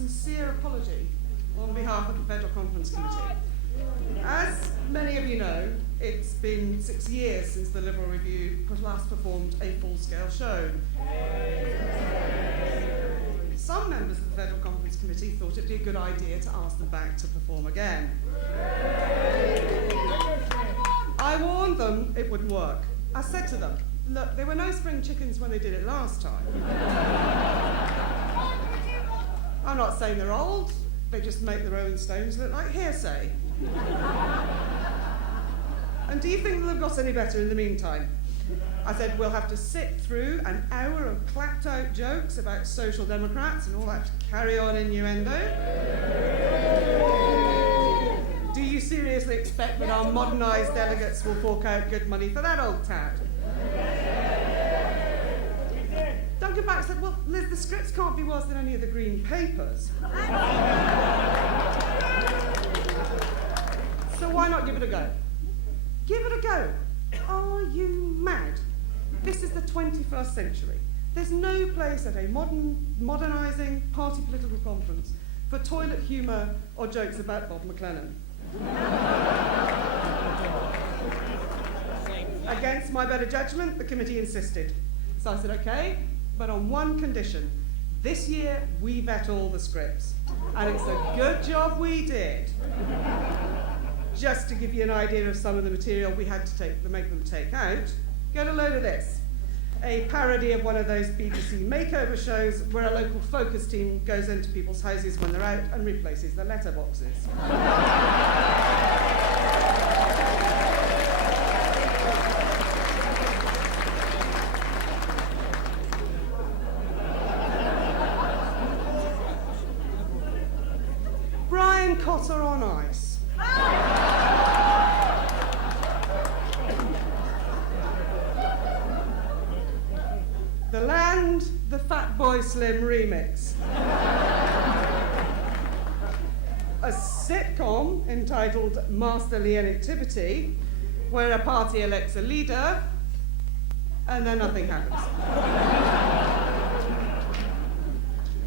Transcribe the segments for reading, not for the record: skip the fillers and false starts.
sincere apology on behalf of the Federal Conference Committee. As many of you know, it's been 6 years since the Liberal Revue last performed a full-scale show. Some members of the Federal Conference Committee thought it'd be a good idea to ask them back to perform again. I warned them it wouldn't work. I said to them, look, there were no spring chickens when they did it last time. I'm not saying they're old, they just make the Rolling Stones look like hearsay. And do you think they'll have got any better in the meantime? I said, we'll have to sit through an hour of clapped out jokes about social democrats and all that carry-on innuendo. Do you seriously expect that our modernised delegates will fork out good money for that old tat? Duncan Back said, well, Liz, the scripts can't be worse than any of the green papers. So why not give it a go? Give it a go. Are you mad? This is the 21st century. There's no place at a modernising party political conference for toilet humour or jokes about Bob McLennan. Against my better judgment, the committee insisted. So I said, okay, but on one condition. This year, we vet all the scripts. And it's a good job we did. Just to give you an idea of some of the material we had to make them take out, get a load of this. A parody of one of those BBC makeover shows where a local focus team goes into people's houses when they're out and replaces their letterboxes. Brian Cotter on ice. The Land, the Fatboy Slim remix. A sitcom entitled Masterly Inactivity, where a party elects a leader and then nothing happens.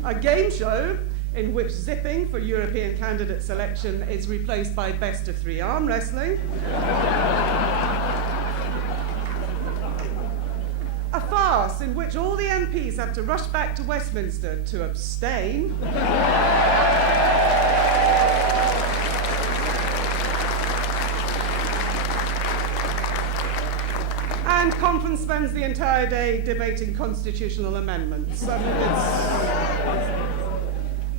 A game show in which zipping for European candidate selection is replaced by best of three arm wrestling. A farce in which all the MPs have to rush back to Westminster to abstain. And conference spends the entire day debating constitutional amendments.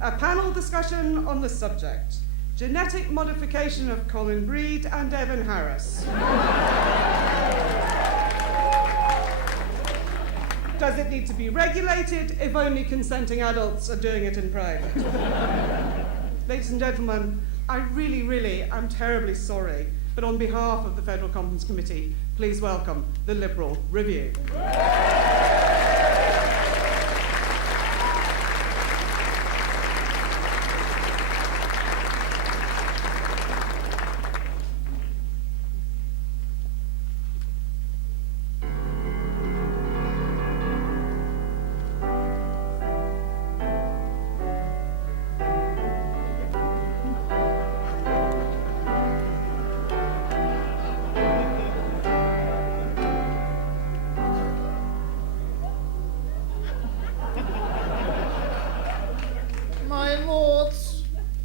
A panel discussion on the subject: genetic modification of Colin Breed and Evan Harris. Does it need to be regulated if only consenting adults are doing it in private? Ladies and gentlemen, I really am terribly sorry, but on behalf of the Federal Conference Committee, please welcome the Liberal Revue.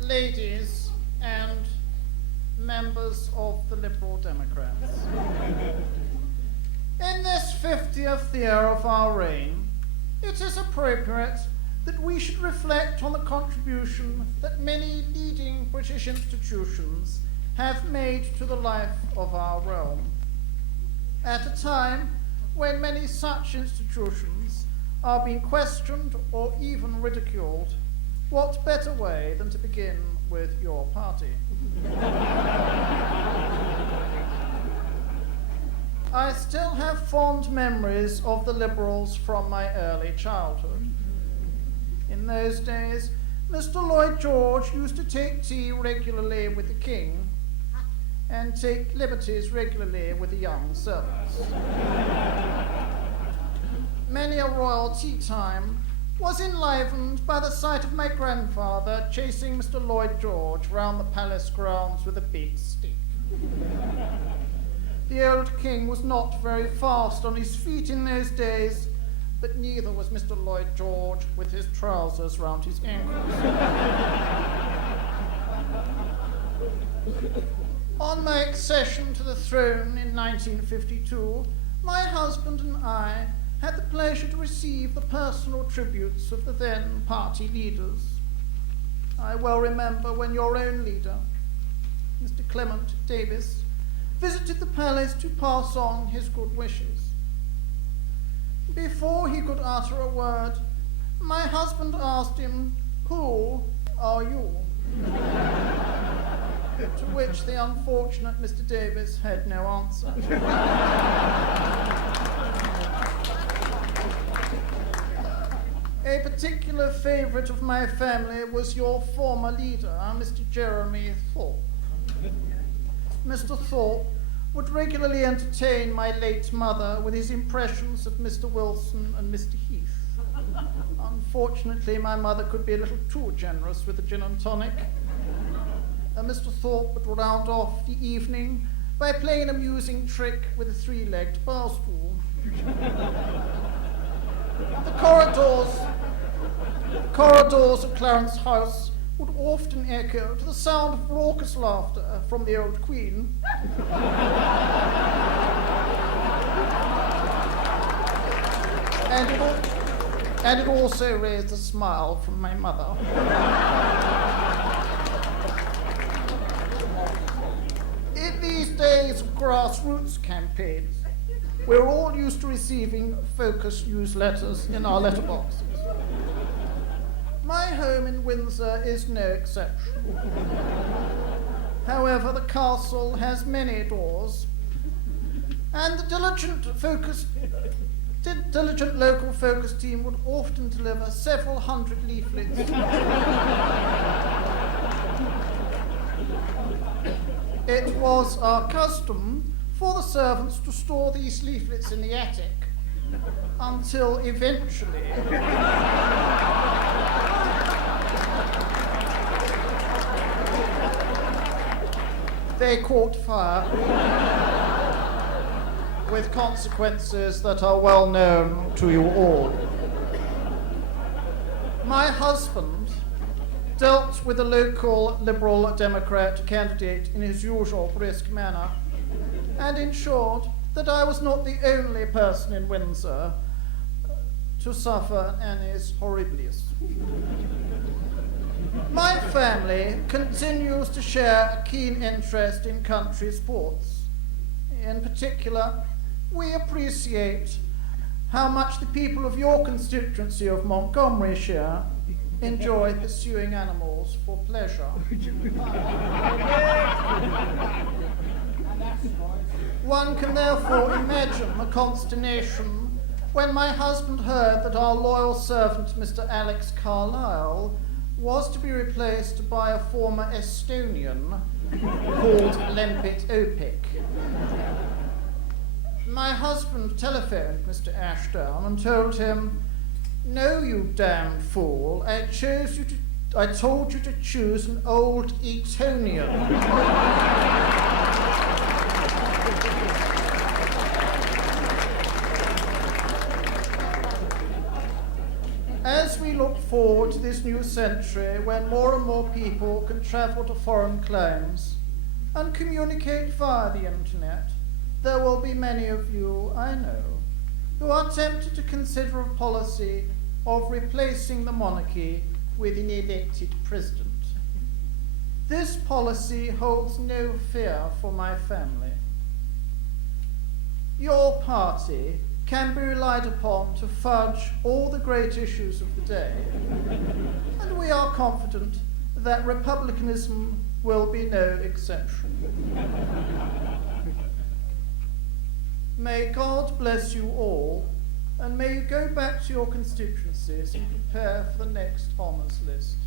Ladies and members of the Liberal Democrats. In this 50th year of our reign, it is appropriate that we should reflect on the contribution that many leading British institutions have made to the life of our realm. At a time when many such institutions are being questioned or even ridiculed, what better way than to begin with your party? I still have fond memories of the Liberals from my early childhood. In those days, Mr. Lloyd George used to take tea regularly with the King and take liberties regularly with the young servants. Many a royal tea time was enlivened by the sight of my grandfather chasing Mr. Lloyd George round the palace grounds with a big stick. The old king was not very fast on his feet in those days, but neither was Mr. Lloyd George with his trousers round his ankles. On my accession to the throne in 1952, my husband and I had the pleasure to receive the personal tributes of the then party leaders. I well remember when your own leader, Mr. Clement Davis, visited the palace to pass on his good wishes. Before he could utter a word, my husband asked him, "Who are you?" To which the unfortunate Mr. Davis had no answer. A particular favourite of my family was your former leader, Mr. Jeremy Thorpe. Mr. Thorpe would regularly entertain my late mother with his impressions of Mr. Wilson and Mr. Heath. Unfortunately, my mother could be a little too generous with the gin and tonic. Mr. Thorpe would round off the evening by playing an amusing trick with a three-legged bar stool. The corridors of Clarence House would often echo to the sound of raucous laughter from the old Queen. And it also raised a smile from my mother. In these days of grassroots campaigns, we're all used to receiving focus newsletters in our letterboxes. My home in Windsor is no exception. However, the castle has many doors, and the diligent local focus team would often deliver several hundred leaflets. It was our custom for the servants to store these leaflets in the attic until eventually they caught fire, with consequences that are well known to you all. My husband dealt with the local Liberal Democrat candidate in his usual brisk manner, and ensured that I was not the only person in Windsor to suffer annus horribilis. My family continues to share a keen interest in country sports. In particular, we appreciate how much the people of your constituency of Montgomeryshire enjoy pursuing animals for pleasure. One can therefore imagine the consternation when my husband heard that our loyal servant, Mr. Alex Carlyle, was to be replaced by a former Estonian called Lempit Opik. My husband telephoned Mr. Ashdown and told him, "No, you damn fool, I told you to choose an old Etonian." As we look forward to this new century when more and more people can travel to foreign climes and communicate via the internet, there will be many of you, I know, who are tempted to consider a policy of replacing the monarchy with an elected president. This policy holds no fear for my family. Your party can be relied upon to fudge all the great issues of the day, and we are confident that republicanism will be no exception. May God bless you all, and may you go back to your constituencies and prepare for the next honours list.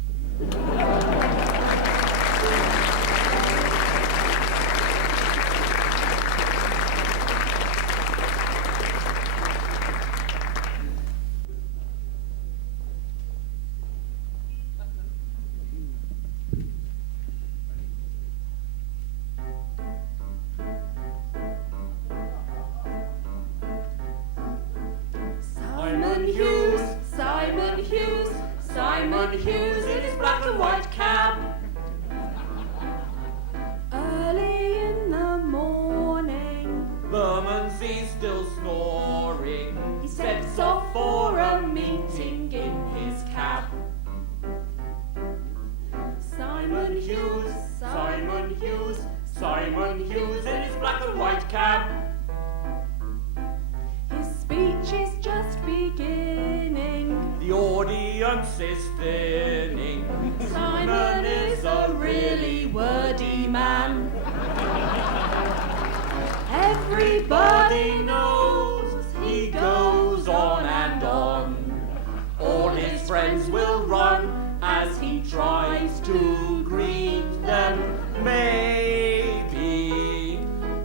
Simon Hughes in his black and white cab. Early in the morning, Bermondsey's still snoring. he sets off for a meeting in his cab. Simon Hughes, Simon Hughes, Simon Hughes in his black and white cab. His speech is just beginning. The audience is thinning. Simon is a really wordy man. Everybody knows he goes on and on. All his friends will run as he tries to greet them. Maybe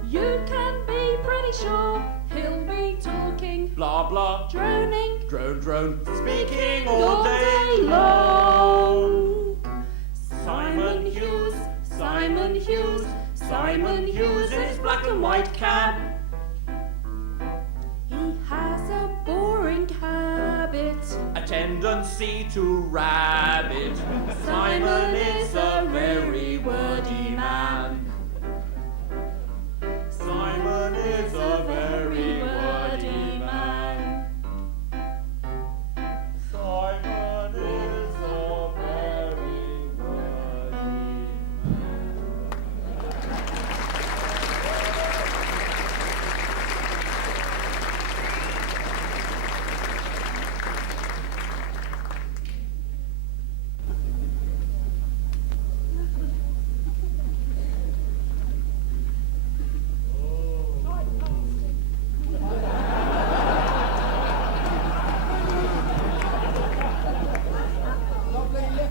You can be pretty sure he'll be talking, blah blah, droning drone drone, speaking all all day day long. long. Simon Hughes, Simon Hughes, Simon Hughes in his black and white cab. He has a boring habit. A tendency to rabbit. Simon is a very wordy man. Simon is a very wordy man. Simon is a very wordy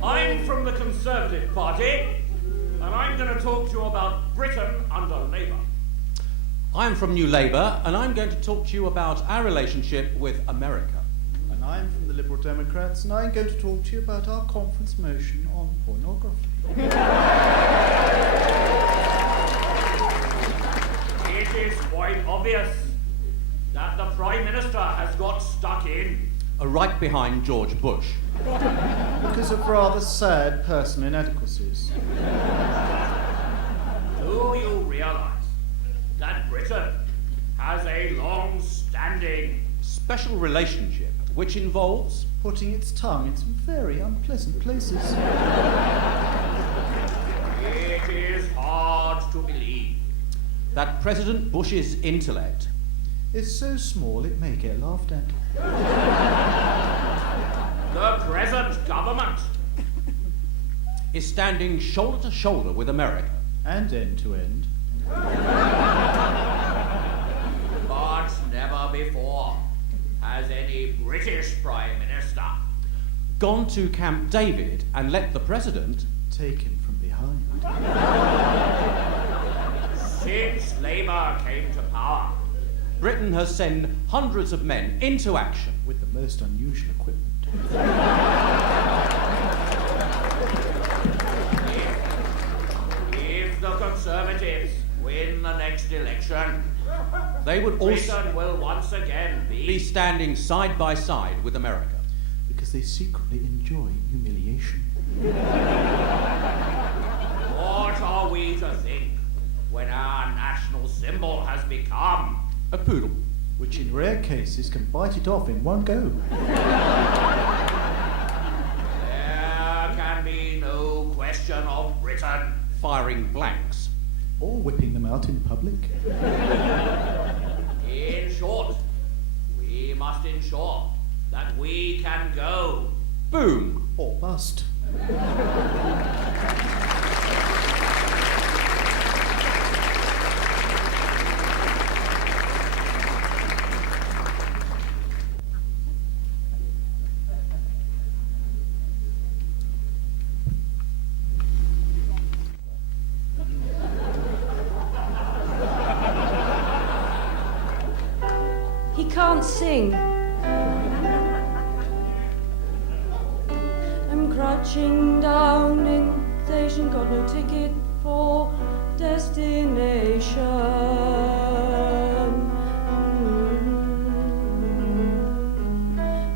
I'm from the Conservative Party, and I'm going to talk to you about Britain under Labour. I'm from New Labour, and I'm going to talk to you about our relationship with America. And I'm from the Liberal Democrats, and I'm going to talk to you about our conference motion on pornography. It is quite obvious that the Prime Minister has got stuck in. Right behind George Bush. Because of rather sad personal inadequacies. Do you realise that Britain has a long-standing Special relationship which involves Putting its tongue in some very unpleasant places. It is hard to believe that President Bush's intellect It's so small it may get laughed at. the present government is standing shoulder to shoulder with America. And end to end. but never before has any British Prime Minister Gone to Camp David and let the President Taken from behind. since Labour came to power. Britain has sent hundreds of men into action. With the most unusual equipment. If the Conservatives win the next election, They would also Britain will once again be standing side by side with America. Because they secretly enjoy humiliation. What are we to think when our national symbol has become A poodle. Which in rare cases can bite it off in one go. There can be no question of Britain. Firing blanks. Or whipping them out in public. In short, we must ensure that we can go. Boom. Or bust. He can't sing. I'm crouching down in station, got no ticket for destination.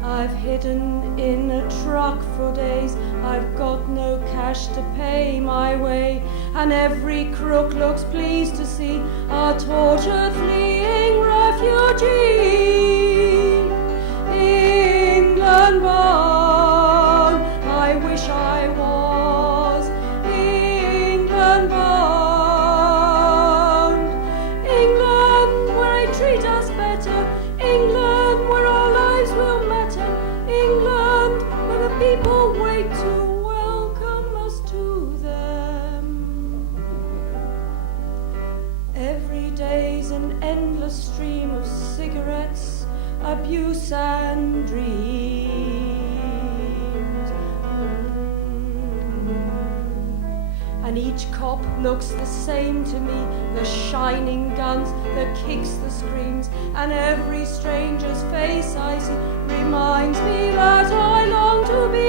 I've hidden in in a truck for days. I've got no cash to pay my way, and every crook looks pleased to see a tortured fleeing refugee. England bound, I wish I was England bound. England where they treat us better, England where our lives will matter, England where the people wait to welcome us to them. Every day's an endless stream of cigarettes, abuse and dreams. And each cop looks the same to me, the shining guns, the kicks, the screams, and every stranger's face I see reminds me that I long to be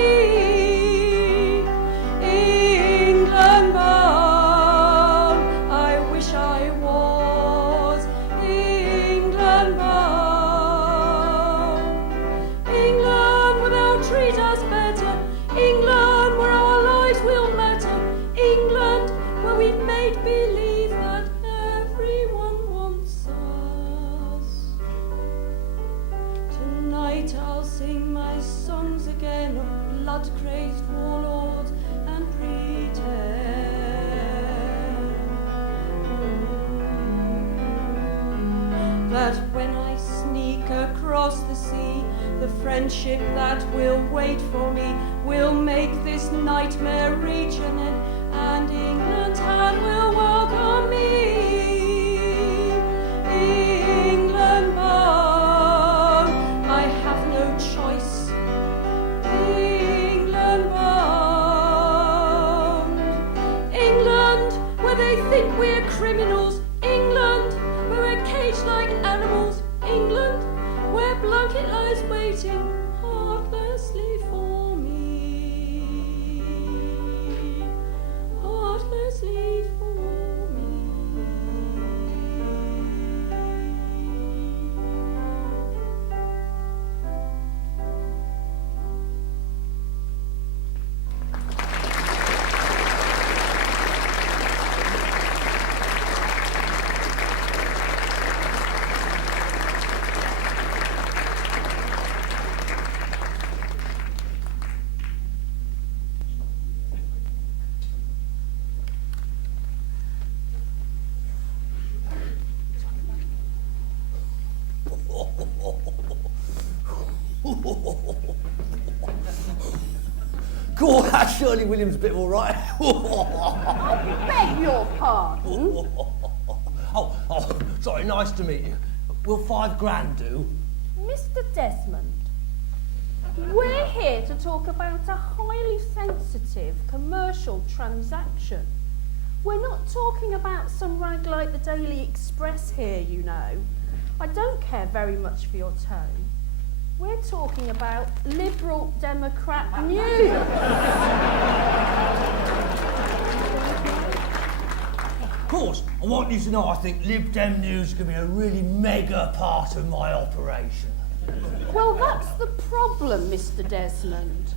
England bound. I wish I was England bound. England where they'll treat us better, England where our lives will matter, England where we've made believe that everyone wants us. Tonight I'll sing my songs again of blood-crazed warlords and pretend that when I sneak across the sea, the friendship that will wait for me will make this nightmare reach an end, and England's hand will welcome me. England bound, I have no choice. England bound. England where they think we're criminals, England where we're caged like animals, England where blanket lies waiting heartlessly for me. Heartlessly for me. God, that Shirley Williams bit all right. Beg your pardon? Oh, sorry, nice to meet you. Will £5 do? Mr. Desmond, we're here to talk about a highly sensitive commercial transaction. We're not talking about some rag like the Daily Express here, you know. I don't care very much for your tone. We're talking about Liberal Democrat news. Of course, I want you to know I think Lib Dem news can be a really mega part of my operation. Well, that's the problem, Mr. Desmond.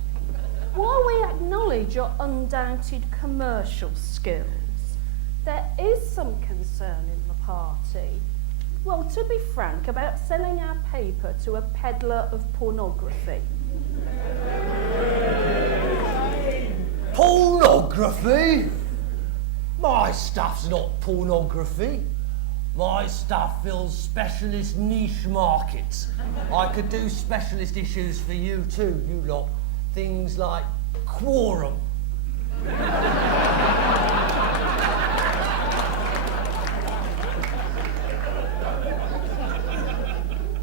While we acknowledge your undoubted commercial skills, there is some concern in the party. Well, to be frank, about selling our paper to a peddler of pornography. Pornography? My stuff's not pornography. My stuff fills specialist niche markets. I could do specialist issues for you too, you lot. Things like quorum.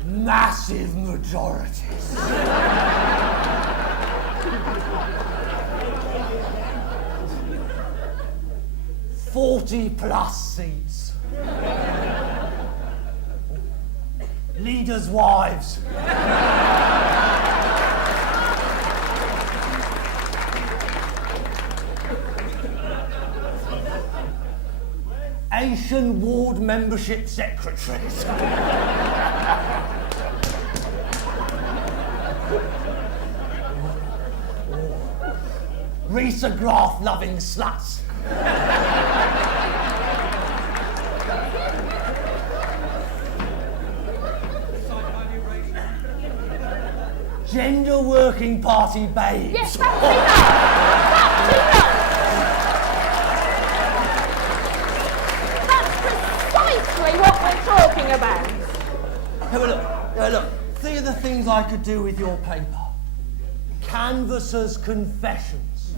Massive majorities. 40+ seats. Leaders' wives. Asian ward membership secretaries. risograph-loving sluts. Gender Working Party babes. Yes, that's enough. That's precisely what we're talking about. Look, think of the things I could do with your paper. Canvasser's confessions.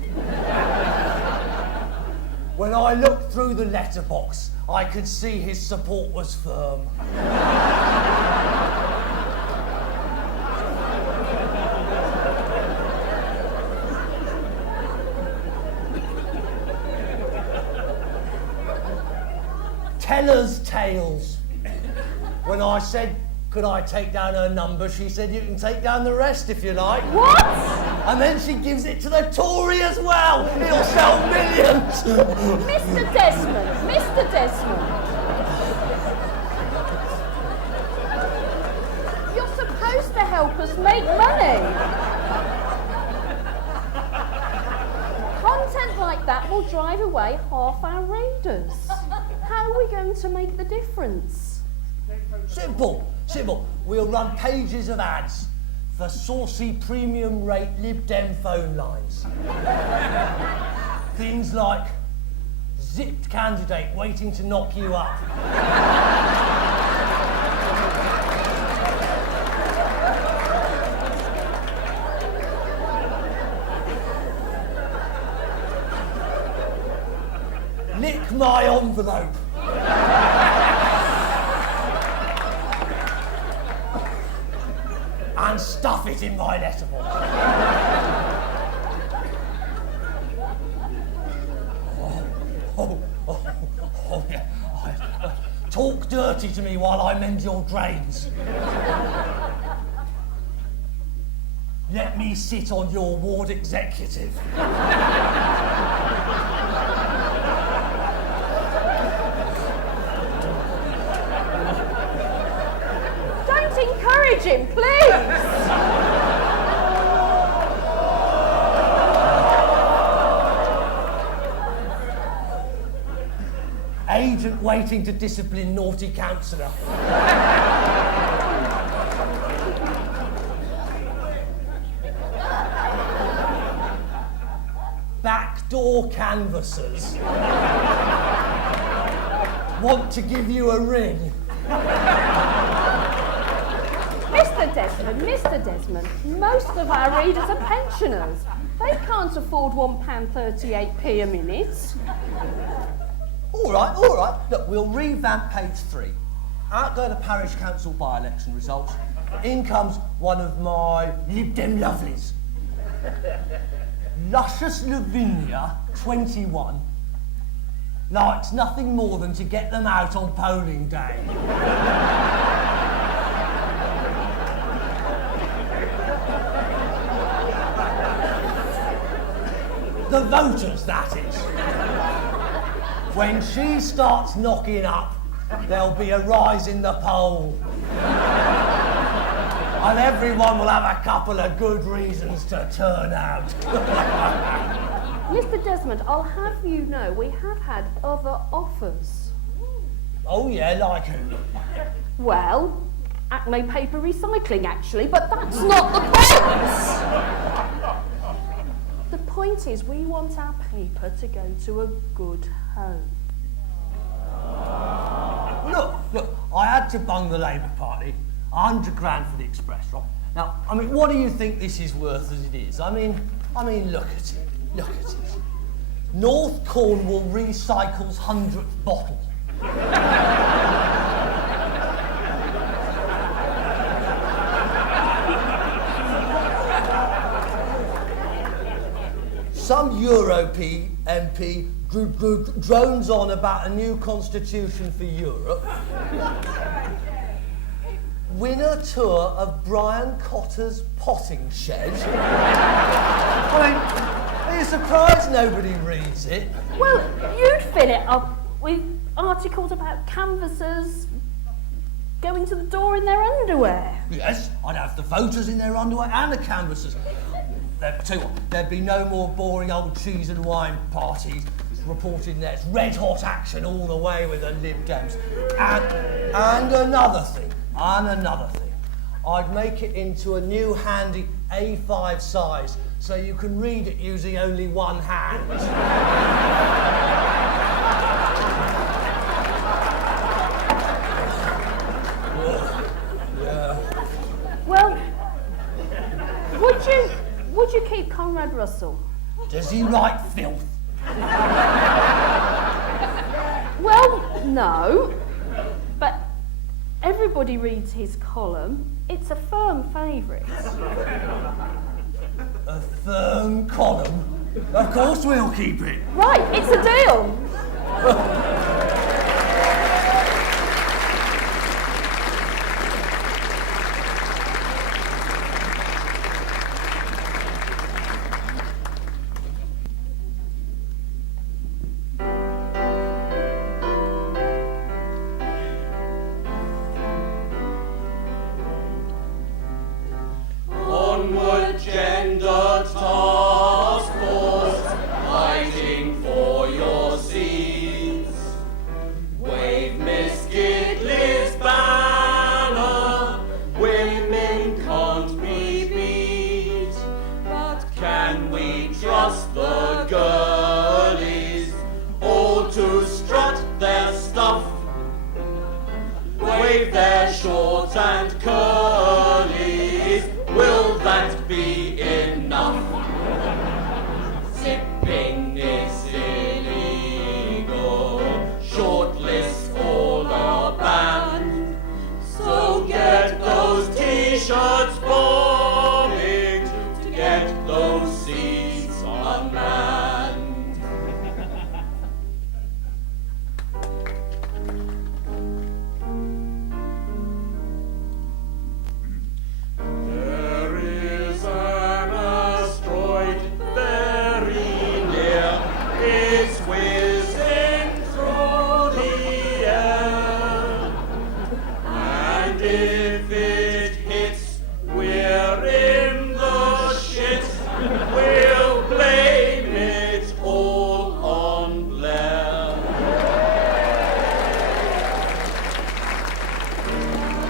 When I looked through the letterbox, I could see his support was firm. Teller's tales. When I said, could I take down her number, she said, you can take down the rest if you like. What? And then she gives it to the Tory as well. He'll sell millions. Mr. Desmond, Mr. Desmond. You're supposed to help us make money. Content like that will drive away half our readers. How are we going to make the difference? Simple. We'll run pages of ads for saucy premium rate Lib Dem phone lines. Things like zipped candidate waiting to knock you up. Lick my envelope. And stuff it in my letterbox. Oh, yeah. Talk dirty to me while I mend your drains. Let me sit on your ward executive. Encourage him, please. Agent waiting to discipline naughty counsellor. Backdoor canvassers want to give you a ring. Mr. Desmond, most of our readers are pensioners. They can't afford £1.38p a minute. All right. Look, we'll revamp page 3. Out go the parish council by-election results. In comes one of my Lib Dem lovelies. Luscious Lavinia, 21, likes nothing more than to get them out on polling day. The voters, that is. When she starts knocking up, there'll be a rise in the poll. And everyone will have a couple of good reasons to turn out. Mr. Desmond, I'll have you know we have had other offers. Oh yeah, like who? Well, Acme Paper Recycling actually, but that's not the point! The point is we want our paper to go to a good home. Look, I had to bung the Labour Party, £100 for the Express, right? Now, I mean, what do you think this is worth as it is? I mean, look at it. North Cornwall recycles 100th bottle. Some MP drones on about a new constitution for Europe. Winner tour of Brian Cotter's potting shed. I mean, are you surprised nobody reads it? Well, you'd fill it up with articles about canvassers going to the door in their underwear. Yes, I'd have the voters in their underwear and the canvassers. Tell you what, there'd be no more boring old cheese and wine parties reporting that it's red hot action all the way with the Lib Dems. And another thing, I'd make it into a new handy A5 size so you can read it using only one hand. Well, would you keep Conrad Russell? Does he write filth? Well, no. But everybody reads his column. It's a firm favourite. A firm column? Of course we'll keep it. Right, it's a deal. Onward, gender task force, fighting for your seats. Wave Miss Gidley's banner, women can't be beat. But can we trust the girlies all to strut their stuff? Wave their short and curlies, will that be enough? Zipping is illegal, shortlists all are banned. So get those t-shirts bombing to get those seats unmanned. There is an asteroid very near. It's whizzing through the air. And if it hits, we're in the shit. We'll blame it all on Blair.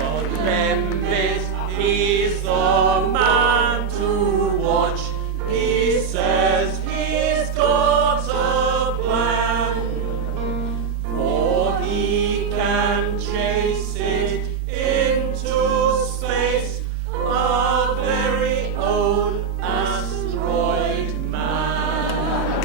But Lembit, he's the man to watch. He says he's got a plan, for he can chase it into space, our very own asteroid man.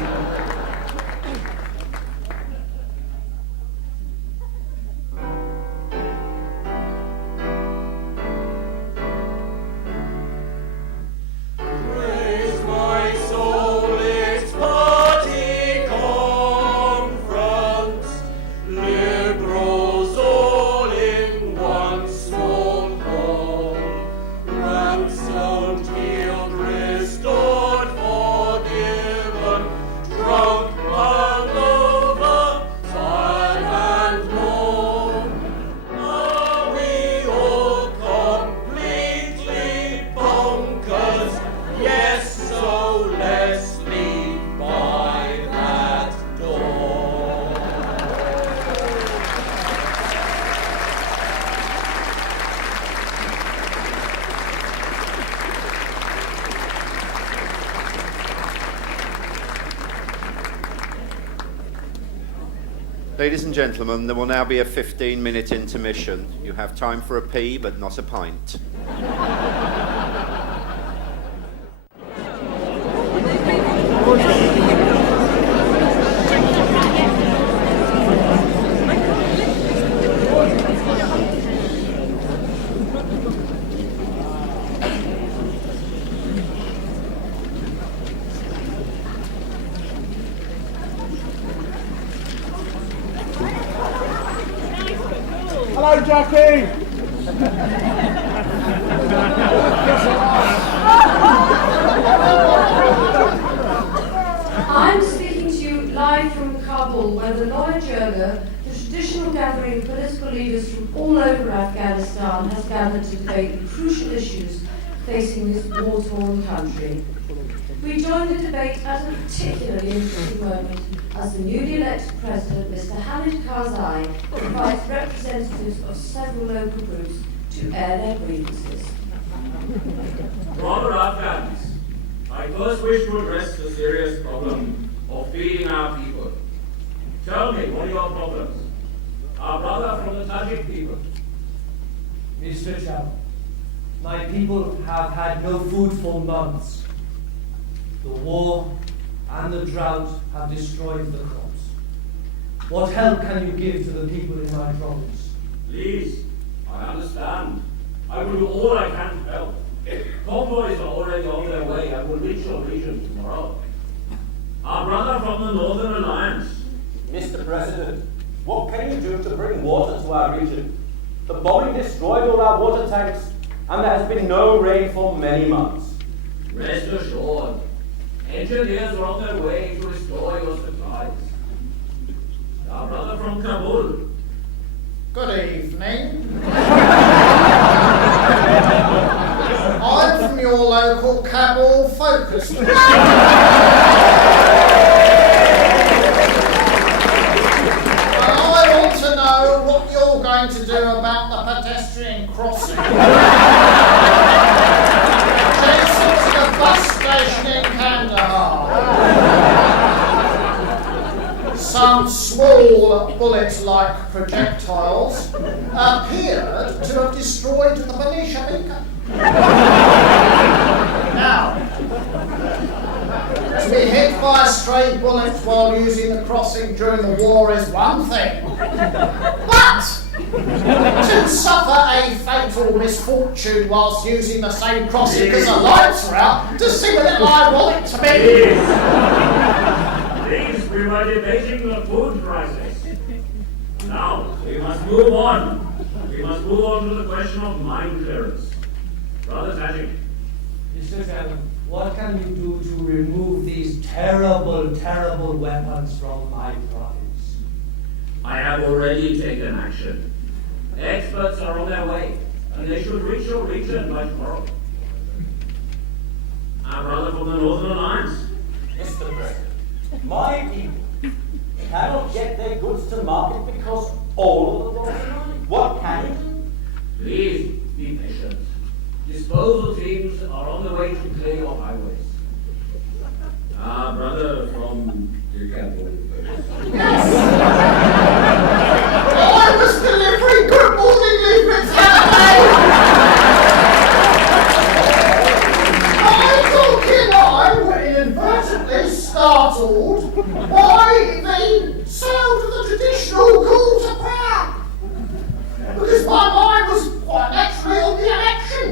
Praise my soul, it's party conference. Liberals all in one small hall. Ransomed, healed, restored, forgiven. Drunk, hungover, tired and worn. Are we all completely bonkers? Yes, so let's leave by that door. Ladies and gentlemen, there will now be a 15-minute intermission. You have time for a pee, but not a pint. Hello, Jackie. I'm speaking to you live from Kabul, where the Loya Jirga, the traditional gathering of political leaders from all over Afghanistan, has gathered to debate the crucial issues facing this war-torn country. We join the debate at a particularly interesting moment as the newly elected President, Mr. Hamid Karzai, invites representatives of several local groups to air their grievances. Brother Afghans, I first wish to address the serious problem of feeding our people. Tell me, what are your problems? Our brother from the Tajik people. Mr. Cham, my people have had no food for months. The war and the drought have destroyed the crops. What help can you give to the people in my province? Please, I understand. I will do all I can to help. Convoys are already on their way and will reach your region tomorrow. Our brother from the Northern Alliance. Mr. President, what can you do to bring water to our region? The bombing destroyed all our water tanks, and there has been no rain for many months. Rest assured, engineers are on their way to restore your supplies. Our brother from Kabul. Good evening. I'm from your local Kabul focus group. I want to know what you're going to do about the pedestrian crossing adjacent to the bus station in Kandahar. Some small bullet-like projectiles appeared to have destroyed the Benicia beacon. Now, to be hit by a stray bullet while using the crossing during the war is one thing, but to suffer a fatal misfortune whilst using the same crossing because the lights are out does seem a little ironic to me. Please, we were debating the food crisis. Now, we must move on. We must move on to the question of mine clearance. Brother Tajik. Mr. Chairman, what can you do to remove these terrible, terrible weapons from my province? I have already taken action. Experts are on their way, and they should reach your region by tomorrow. Our brother from the Northern Alliance. Mr. President, my people cannot get their goods to market because all of the roads are running. What can you do? Please be patient. Disposal teams are on the way to clear your highways. Our brother from Kabul. Yes! I was delivering good morning leaflets My donkey and I were inadvertently startled by the sound of the traditional call to prayer. Because my mind was quite naturally on the election.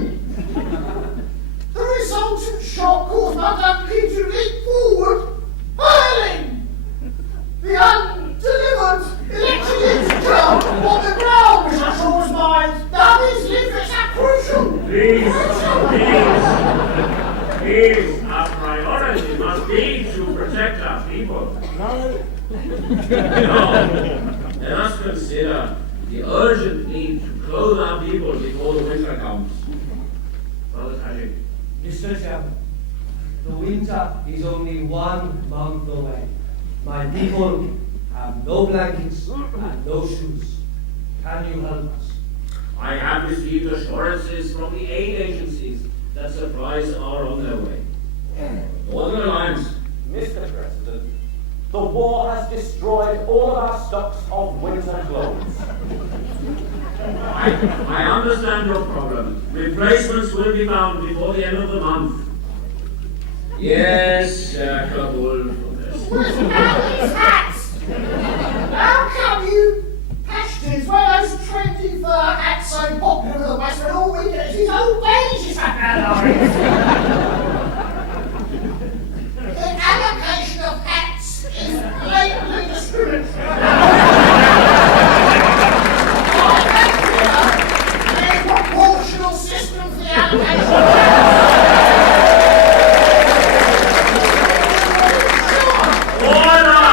The resultant shock caused my donkey to leap forward, hurling the undelivered electric drum on the ground, which I'm sure was mine. Now these leaflets are crucial. Please, our priority must be to protect our people. No, let us consider the urgent need to clothe our people before the winter comes. Brother Tajik. Mr. Chairman, the winter is only 1 month away. My people have no blankets and no shoes. Can you help us? I have received assurances from the aid agencies that supplies are on their way. Northern Alliance. Mr. President, the war has destroyed all of our stocks of winter clothes. I understand your problem. Replacements will be found before the end of the month. Yes, Kabul from this. What about these hats? How come you pastors wear those trendy fur hats so popular in the West when all we get is these old beige The allocation of hats is blatantly discriminatory. Proportional system for the allocation. Order!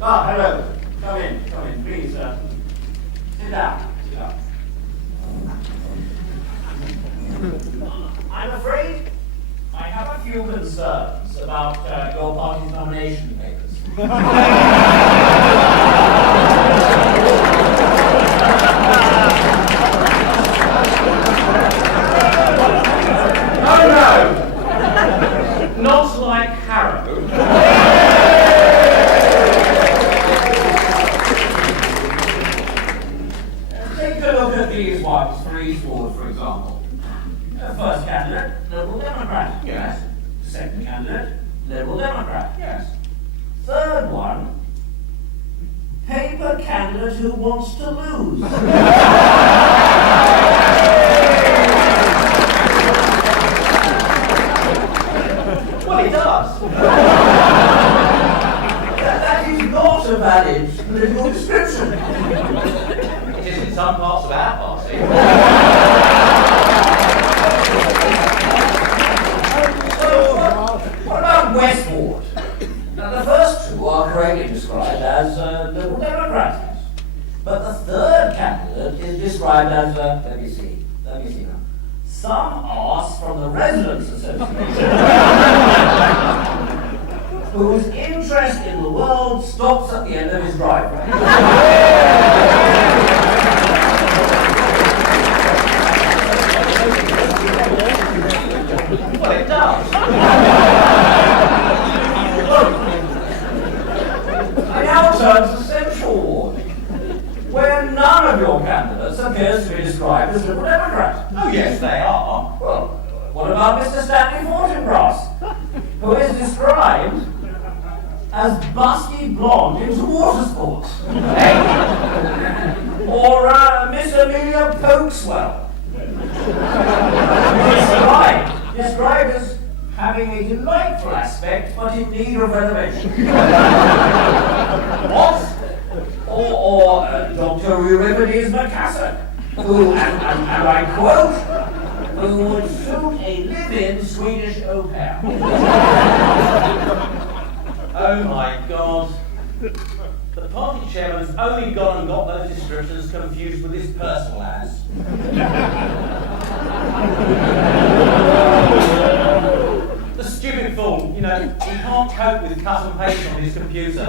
Ah, hello. Come in, please. Sit down. I'm afraid I have a few concerns about your party's nomination papers. Oh no! Not like Harrow. Take a look at these ones for Eastward, for example. First candidate, Liberal Democrat. Yes. Second candidate, Liberal Democrat. Yes. Third one, paper candidate who wants to lose. Well, he does. That is not a valid political description. It is in some parts of our party. What about Westward? Now, the first two are correctly described as Liberal Democrats. But the third candidate is described as, let me see now. Some arse from the Residents Association, whose interest in the world stops at the end of his driveway. Well, it does. I now turn to Central Ward, where none of your candidates appears to be described as Liberal Democrats. Oh, yes, they are. Well, what about Mr. Stanley Fortinbras, who is described as busky blonde into water sports? Or Miss Amelia Pokeswell, described as having a delightful aspect, but in need of renovation. What? Or Dr. Euripides Macassar, who, and I quote, who would suit a live-in Swedish au pair. Oh my God. The party chairman's only gone and got those descriptions confused with his personal ads. The stupid fool, he can't cope with cut and paste on his computer.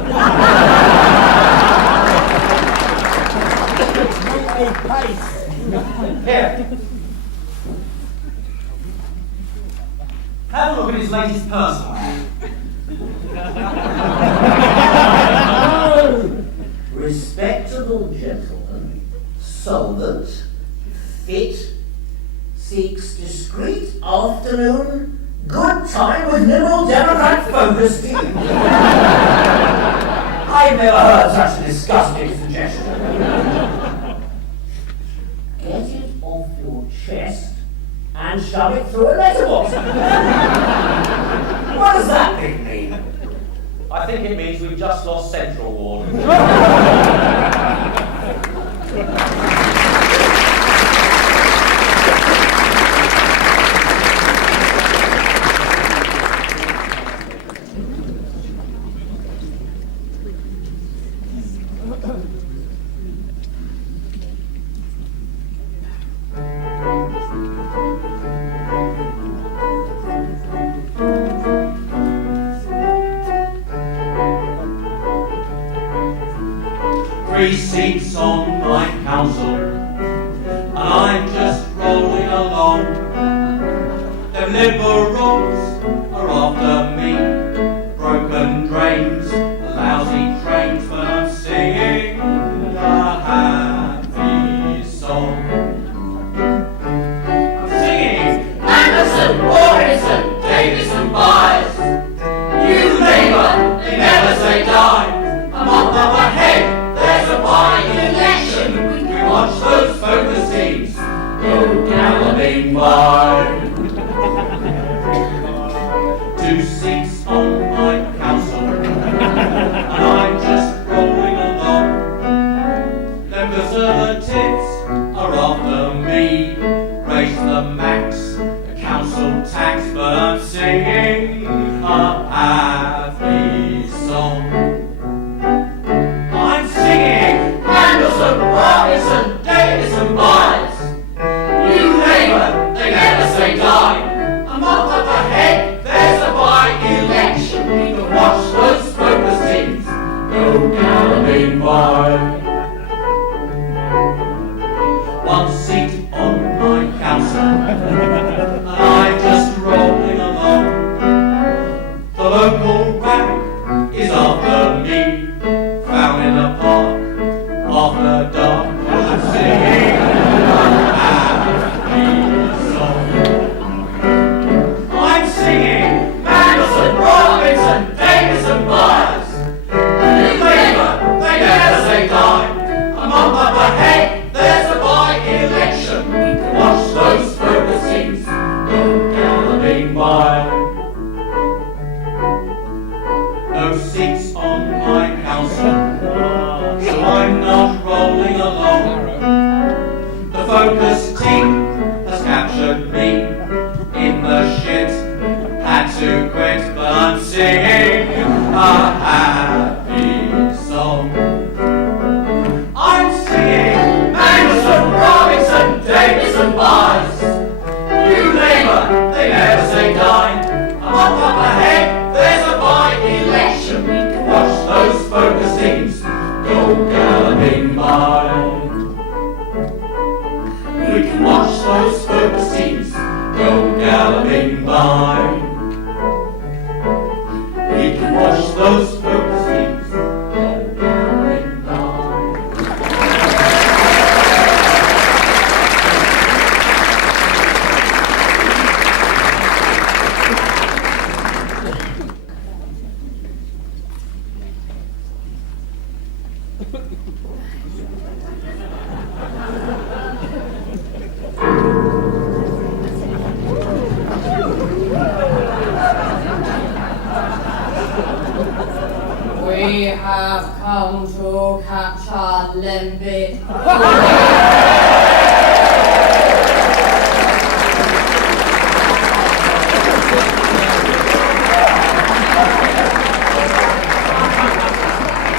Here. Have a look at his latest personal ad. Respectable gentleman, solvent, fit, seeks discreet afternoon, good time with Liberal Democrat focus team. I've never heard such a disgusting suggestion. Get it off your chest and shove it through a letterbox. What does that thing mean? I think it means we've just lost Central Ward. Three seats on my council, and I'm just rolling along. Them liberals are after me, broken drains, lousy trains, but I'm singing a happy song. I'm singing Anderson, Morrison, Davison, Byers. You Labour, they never say die. A month up ahead. There's a by-election. We watch those focus teams go galloping by. 2 seats on my council, and I'm just rolling along. Them Conservatives are after me. Raise the Mac tax, the council tax, but I'm singing a happy song. I'm singing Anderson, Robinson, Davis and Byers. New Labour, they never say die. A month up ahead, there's a by-election. We can watch those focus teams go galloping by. One seat on my council, and I'm just rolling along. The local rank is after me, found in the park after dark. I'm singing a happy song. I'm singing Anderson, Robinson, Davis and Byers. New Labour, they never say die. A month up ahead, there's a by-election. We can watch those focus teams go galloping by. No seats on my council, so I'm not rolling along. The focus team has captured me in the shit. Had to quit, but I'm singing a happy song. I'm singing Anderson, Robinson, Davis and Byers. New Labour, they never say die. A month up ahead, there's a by-election. We can watch those focus teams go galloping by. We can watch those focus teams go galloping by. We can watch those focus teams go galloping by. We have come to catch our limbit.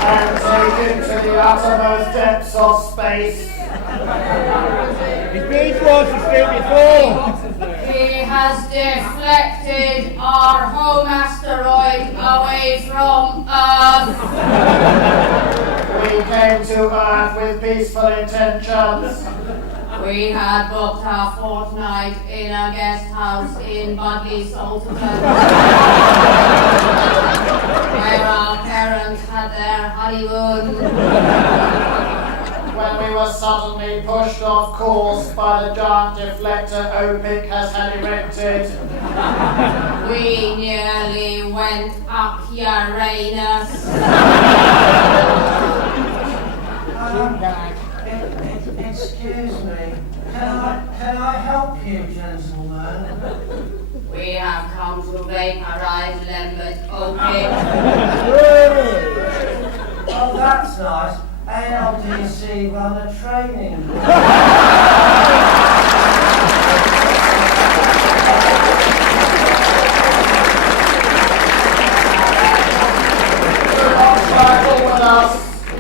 And take him to the uttermost depths of space. He's been towards the street before. He has deflected our home asteroid away from Earth. We came to Earth with peaceful intentions. We had booked our fortnight in a guest house in Budley Salterton, where our parents had their honeymoon. When we were suddenly pushed off course by the giant deflector OPIC has had erected. We nearly went up Uranus. Excuse me, can I help you, gentlemen? We have come to vaporize Lambert OPIC. Oh, that's nice. ALDC run a training.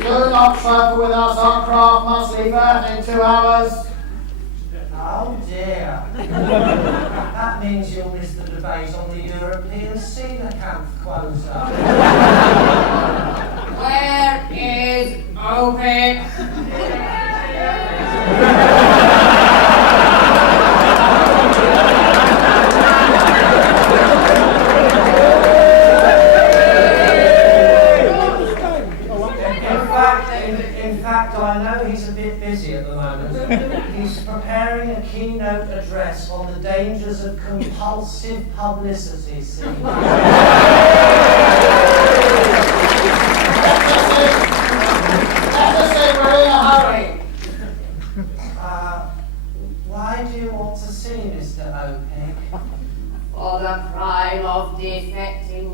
Do not travel with us. Our craft must leave Earth in 2 hours. Oh dear. That means you'll miss the debate on the European Coelacanth quota. Where is OPIC? In fact, I know he's a bit busy at the moment. He's preparing a keynote address on the dangers of compulsive publicity. See? We're in a hurry. Why do you want to see Mr. OPIC? For the crime of deflecting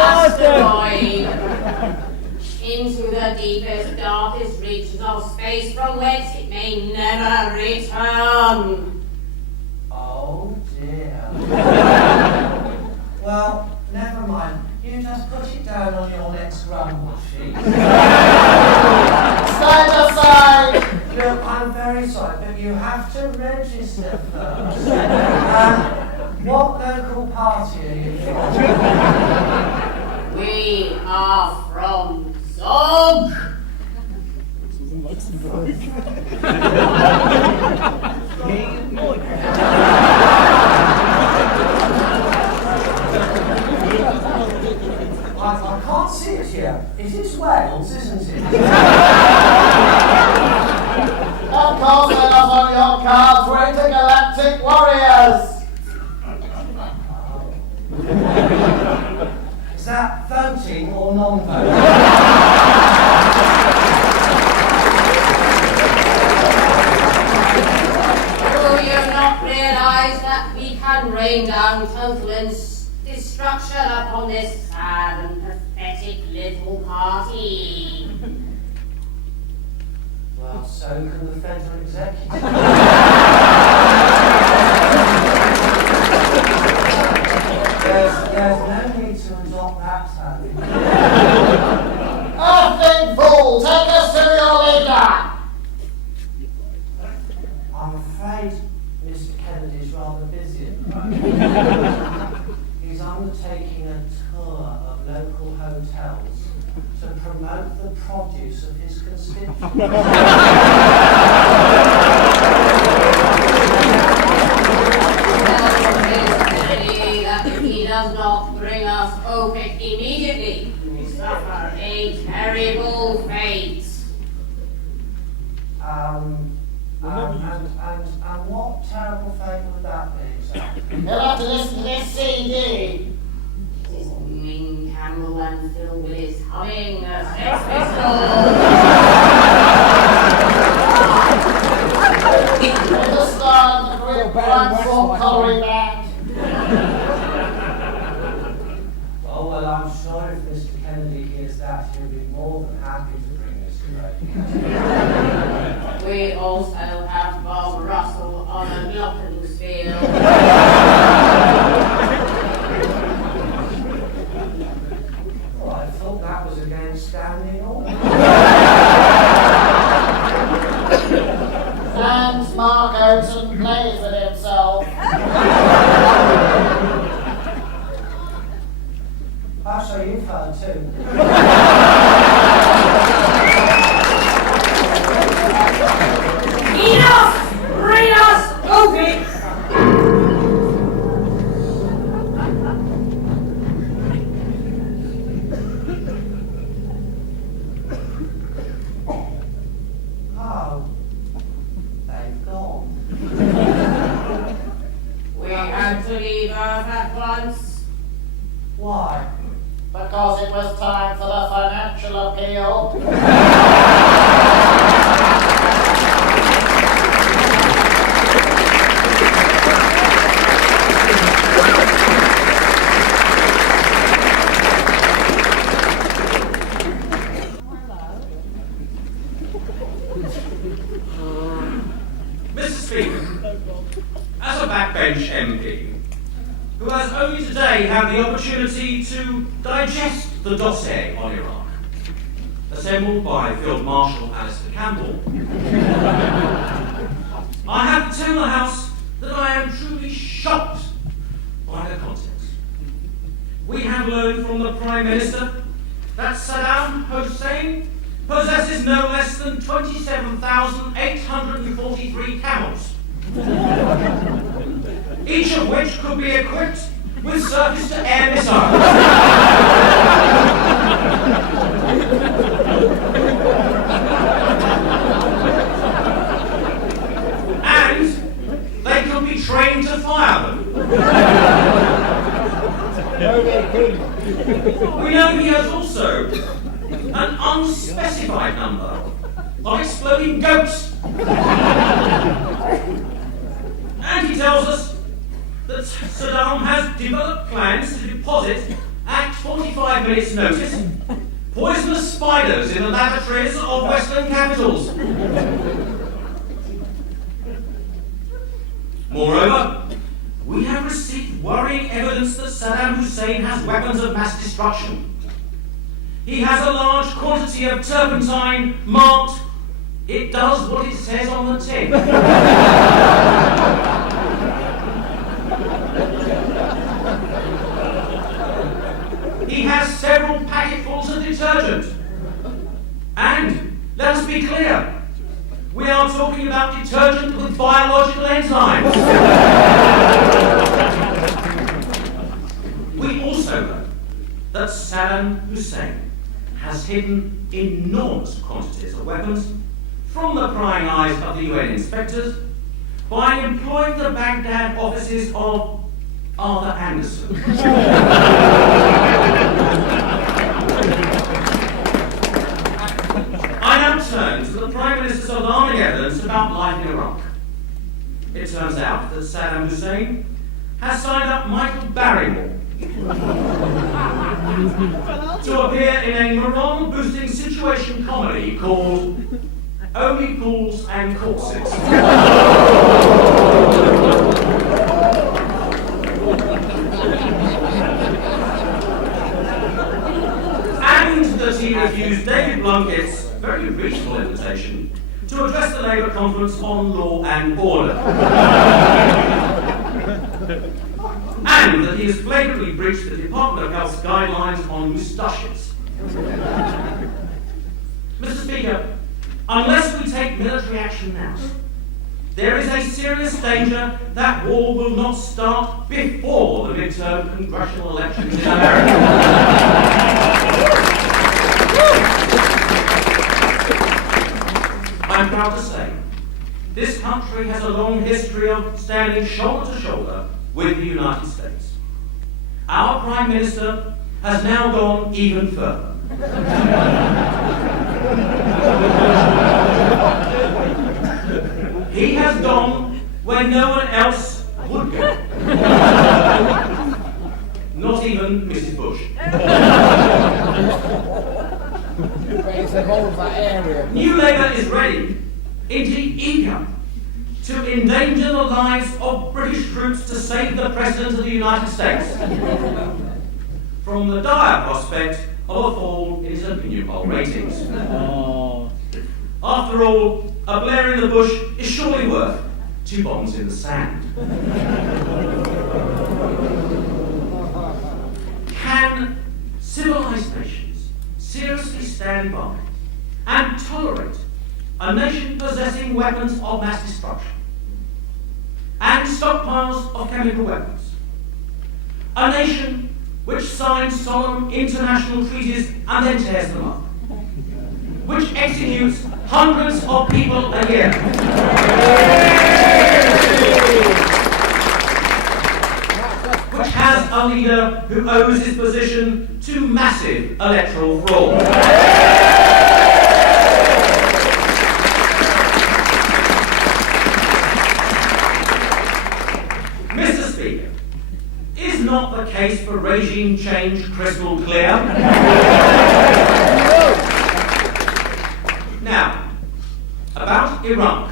asteroid into the deepest, darkest reaches of of space from whence it may never return. Oh dear. Well, never mind. You just put it down on your next grumble sheet. Stand aside! Look, I'm very sorry, but you have to register first. What local party are you from? We are from Zog. I can't see it here. It is Wales, isn't it? Of course they're not on your cards, we're intergalactic warriors! Is that voting or non-voting? Do you not realize that we can rain down total destruction upon this sad and pathetic little party? Well, so can the federal executive. There's no need to adopt that tone. Earthling fool, take us to your leader! I'm afraid Mr. Kennedy's rather busy at the moment. He's undertaking a tour of local hotels to promote the produce of his constituents. If he does not bring us OPEC immediately, we suffer a terrible fate. And what terrible fate would that be, exactly? You'll have to listen to this CD. It is a booming camel and filled with his humming Sex With the star of the great platform coloring band. Oh, well, I'm sure if Mr. Kennedy hears that, he'll be more than happy to bring this to We also have Bob Russell on a glockenspiel. Oh, I thought that was against standing order. And Mark Oaten plays with himself. Oh, so you've heard too. Enough! Bring us OPEC! Oh, they've gone. We had to leave Earth at once. Why? Because it was time for the financial appeal. Mr. Speaker, as a backbench MP, who has only today had the opportunity to digest the dossier on Iraq, assembled by Field Marshal Alistair Campbell, I have to tell the House that I am truly shocked by the contents. We have learned from the Prime Minister that Saddam Hussein possesses no less than 27,843 camels, each of which could be equipped with surface-to-air missiles. And they could be trained to fire them. We know he has also an unspecified number of exploding goats. And he tells us that Saddam has developed plans to deposit at 45 minutes' notice poisonous spiders in the lavatories of Western capitals. Moreover, we have received worrying evidence that Saddam Hussein has weapons of mass destruction. He has a large quantity of turpentine marked, "It does what it says on the tin." He has several packetfuls of detergent. And, let us be clear, we are talking about detergent with biological enzymes. We also know that Saddam Hussein has hidden enormous quantities of weapons from the prying eyes of the UN inspectors by employing the Baghdad offices of Arthur Anderson. I now turn to the Prime Minister's alarming evidence about life in Iraq. It turns out that Saddam Hussein has signed up Michael Barrymore to appear in a morale-boosting situation comedy called Only Pools and Corsets. And that he refused David Blunkett's very reasonable invitation to address the Labour Conference on Law and Order. And that he has flagrantly breached the Department of Health's guidelines on moustaches. Mr. Speaker, unless we take military action now, there is a serious danger that war will not start before the midterm congressional elections in America. I'm proud to say, this country has a long history of standing shoulder to shoulder with the United States. Our Prime Minister has now gone even further. He has gone where no one else would go. Not even Mrs. Bush. New Labour is ready, indeed eager, to endanger the lives of British troops to save the President of the United States from the dire prospect of a fall in his opinion poll ratings. After all, a Blair in the bush is surely worth 2 bombs in the sand. Can civilized nations seriously stand by and tolerate a nation possessing weapons of mass destruction and stockpiles of chemical weapons? A nation which signs solemn international treaties and then tears them up, which executes hundreds of people a year, which has a leader who owes his position to massive electoral fraud. Mr. Speaker, is not the case for regime change crystal clear? Now, about Iraq.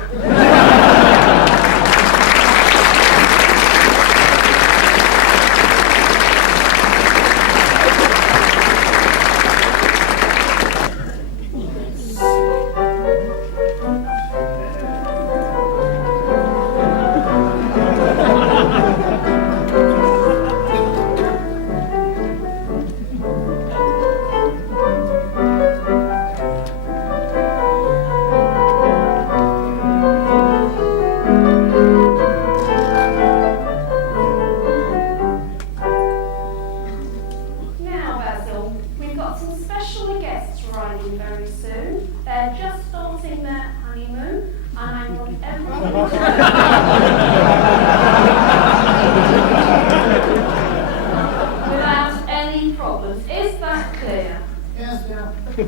I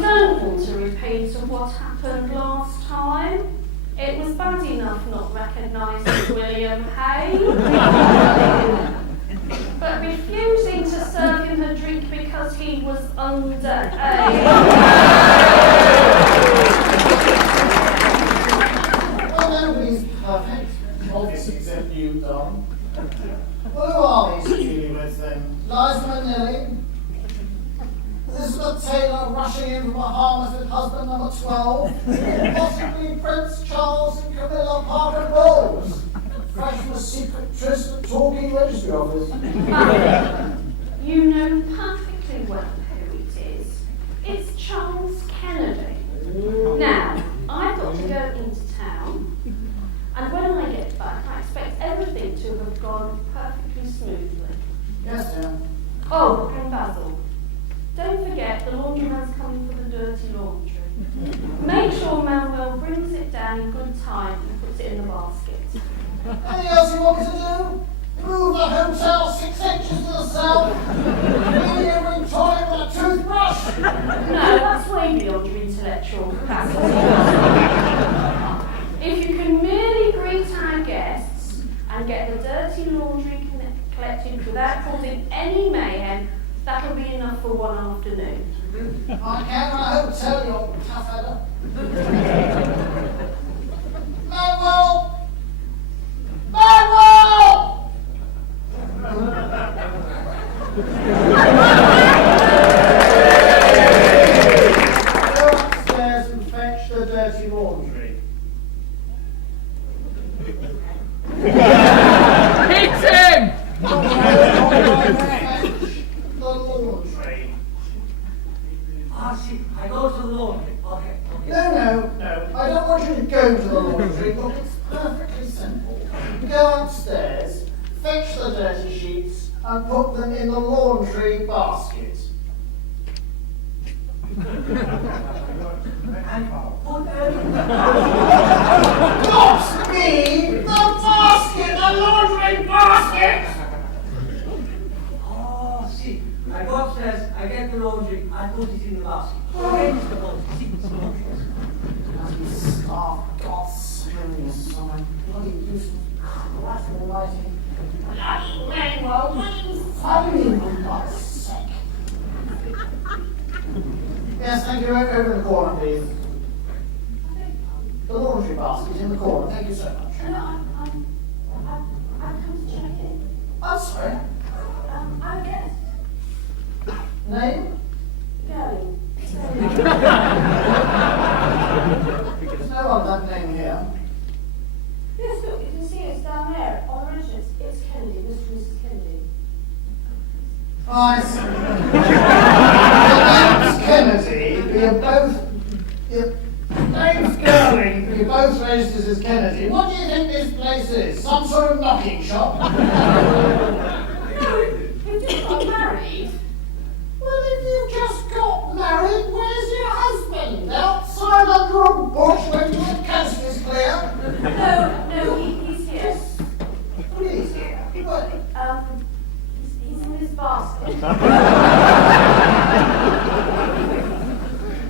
don't want to repeat of what happened last time. It was bad enough not recognising William Hay, but refusing to serve him a drink because he he was underage. Well, nobody's perfect, obviously, except you, Don. Well, who are these newlyweds then? Liza Minnelli? Elizabeth Taylor rushing in from Bahamas with husband number 12? Possibly Prince Charles and Camilla Parker Bowles? Fresh from a secret tryst at Talking Registry Office. You know perfectly well who it is. It's Charles Kennedy. Now, I've got to go into town, and when I get back, I expect everything to have gone perfectly smoothly. Yes, dear. Oh, and Basil, don't forget the laundryman's coming for the dirty laundry. Make sure Manuel brings it down in good time and puts it in the basket. Anything else you want me to do? Move the hotel 6 inches to the south? Clean every toilet with a toothbrush? No, that's way beyond your intellectual capacity. If you can merely greet our guests and get the dirty laundry collected without causing any mayhem, that'll be enough for one afternoon. I can run a hotel, you old tough fella. Manuel! Manuel! Go upstairs and fetch the dirty laundry. Hit him! The laundry. Ah, see, I go to the laundry. Okay. No. I don't want you to go to the laundry. Look, it's perfectly simple. Go upstairs, fetch the dirty sheets, and put them in the laundry basket. Not me! The basket! The laundry basket! Oh, see, I go upstairs, I get the laundry, I put it in the basket. Okay, Mr. Bond, see, it's the laundry. Oh, God's swimming sign. Bloody useless crap almighty. Bloody Manuel, what are you phoning, for God's sake? Yes, thank you. Over in the corner, please. The laundry basket in the corner. Thank you so much. No, I've come to check it. I'm sorry. I guess. Name? Going. There's no one that name here. Yes, look, you can see it's down there on the register. It's Kennedy, Mr. and Mrs. Kennedy. Oh, I see. Your name's Kennedy, but you're both... Your name's Girling, but you're both registered as Kennedy. What do you think this place is? Some sort of knocking shop? No, if you got married. Well, if you've just got married, where's your husband? Outside under a bush when your coast is clear? No, he's here. Who is here? What? He's in his basket.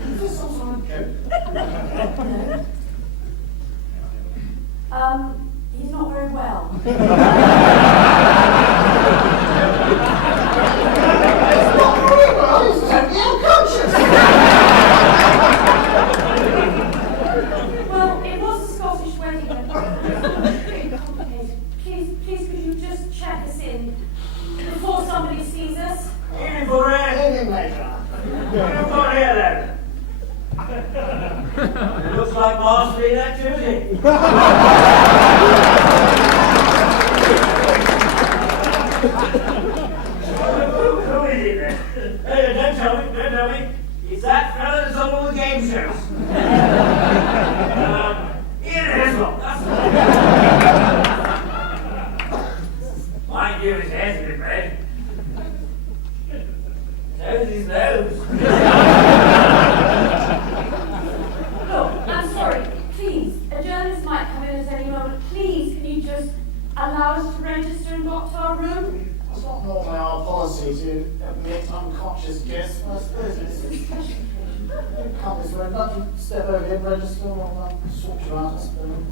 Is this some sort of joke? He's not very well. It's not very well, he's totally unconscious. Well, it was a Scottish wedding. It's a bit complicated. Please, could you just check us in before somebody sees us? In for it. Evening, Major. What have you got here then? It looks like mastering activity. Who is it then? Hey, don't tell me. It's that fella that's on all the game shows. Ian Hislop, that's right. Mind you, his hair's a bit red. So's his nose. Look, I'm sorry. Please, a journalist might come in at any moment. Please, can you just allow us to register and go up to our room? It's not normally our policy to admit unconscious guests, but I suppose it's a special occasion. Come this way, not to step over here and register, or I'll sort you out, I suppose.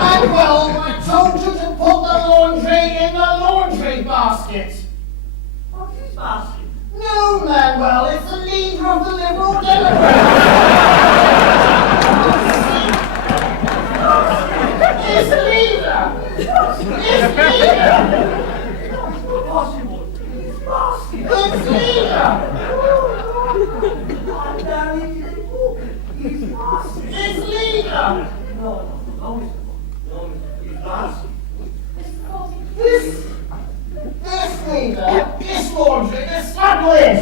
Manuel, I told you to put the laundry in the laundry basket. Manuel. It's the leader of the Liberal Democrats. It's the leader. It's leader. It's leader. It's leader. This leader, this laundry, this tablet.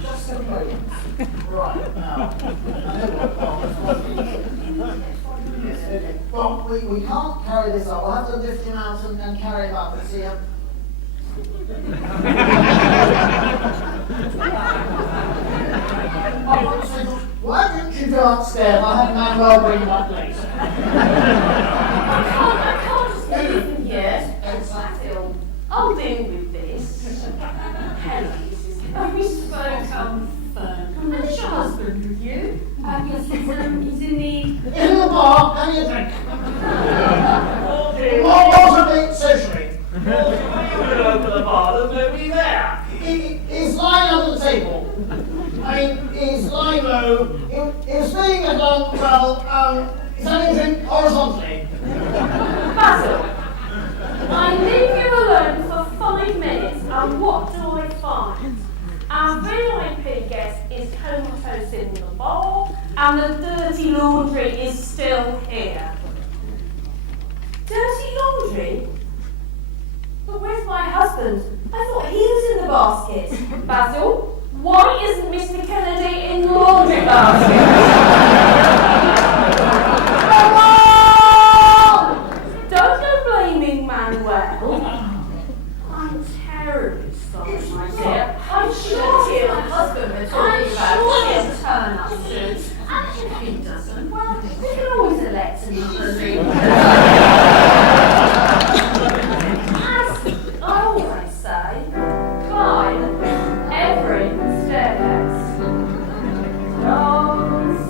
Just a moment. Right, now. Well, we can't carry this up. We'll have to lift him out and carry him up and see him. Why didn't you go upstairs? I'll have Manuel bring him up later. I can't just leave him here. I'll deal with this. Hello, Mrs. Have we spoken? And is your husband with you? Yes, he's in the bar. Have you a drink? More water beat socially. When you open the bar, there's nobody there. He's lying under the table. I mean, he's lying low. He was feeling a long travel. He's having a drink horizontally. Basil, I leave you alone for 5 minutes, and what do I find? Our VIP guest is comatose in the bar, and the dirty laundry is still here. Dirty laundry? But where's my husband? I thought he was in the basket. Basil, why isn't Mr. Kennedy in the laundry basket? Come on! Don't go blaming Manuel. I'm terribly sorry, my dear. I'm sure my husband would turn up soon. And if he doesn't, well, we can always elect another leader. As I always say, climb every staircase. Don't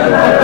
Thank you.